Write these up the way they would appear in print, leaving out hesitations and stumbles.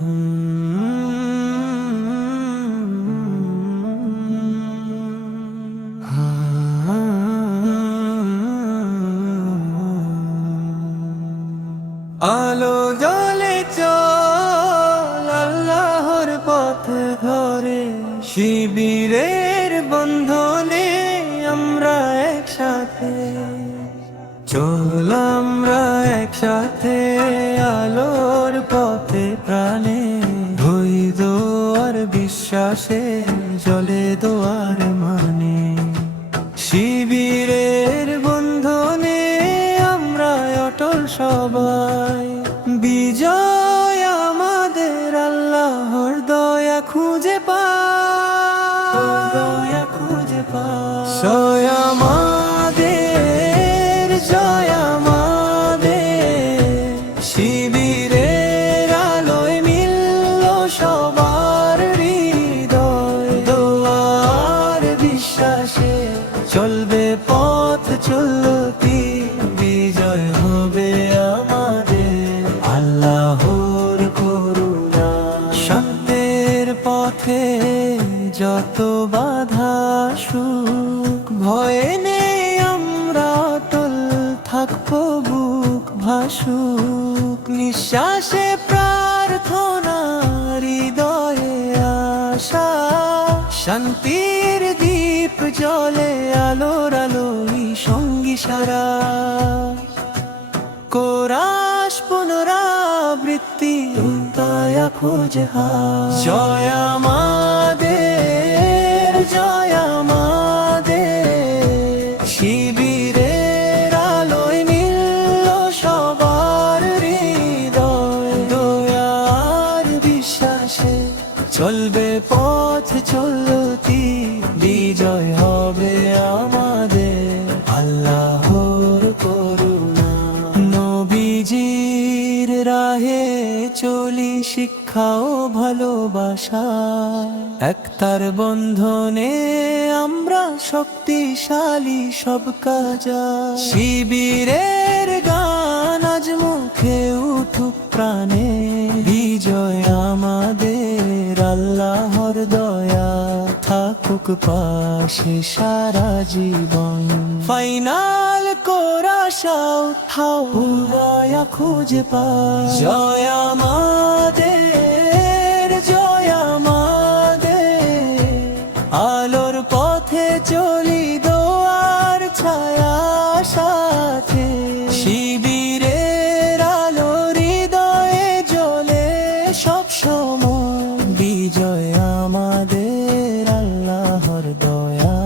আলো জ্বলে চল আল্লাহর পথে ধরে, শিবিরের বন্ধনে আমরা একসাথে। চল আমরা একসাথে আলোর পথে প্রাণে, ধৈর্য আর বিশ্বাসে জ্বলে দোয়ার মানে। শিবিরের বন্ধনে আমরা অটল সবাই, বিজয় আমাদের আল্লাহর দয়া খুঁজে পাই, দয়া খুঁজে পাই। জয় আমাদের, জয় আমাদের, শিবিরের আলোয় মিলল সবার হৃদয়। দোয়ার বিশ্বাসে চলবে পথ চলতি, বিজয় হবে আমাদের আল্লাহর করুণা। সত্যের পথে যত বাধা সুখ, ভয়ে নেই আমরা অটল থাকবো বুক ভাসুক। নিঃশ্বাসে প্রার্থনা, হৃদয়ে আশা, শান্তির দীপ জ্বলে আলোর আলোই সঙ্গী সারা। কোরাস পুনরাবৃত্তি দয়া খুঁজে হায়। জয় আমাদের, জয় আমাদের, শিবিরের আলোয় মিলল সবার হৃদয়। দয়ার বিশ্বাসে চলবে পথ চলতি, বিজয় হবে আমাদের আল্লাহর করুণা। নবীজির রাহে চলি শিক্ষা ও ভালোবাসা, একতার বন্ধনে আমরা শক্তিশালী সব কাজা। শিবিরের গান আজ মুখে উঠুক প্রাণে, বিজয় আমাদের আল্লাহর দয়া থাকুক পাশে সারা জীবন। ফাইনাল কোরাশা উঠাও, দয়া খুঁজে পাই। জয় আমাদের, জয় আমাদের, আলোর পথে চলি দোয়ার ছায়া সাথে। শিবিরের আলো হৃদয়ে জ্বলে সব সময়, বিজয় আমাদের আল্লাহর দয়া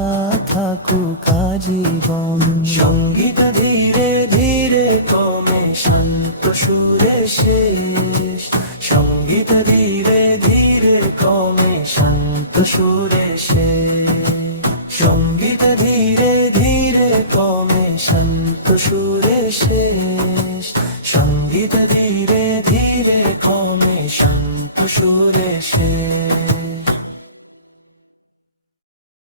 থাকুক আজীবন। সঙ্গীত ধীরে ধীরে কমে শান্ত সুরে শেষ, সঙ্গীত ধীরে ধীরে কমে শান্ত সুরে শেষ, সঙ্গীত ধীরে ধীরে কমে শান্ত সুরে শেষ, সঙ্গীত ধীরে ধীরে কমে শান্ত সুরে শেষ।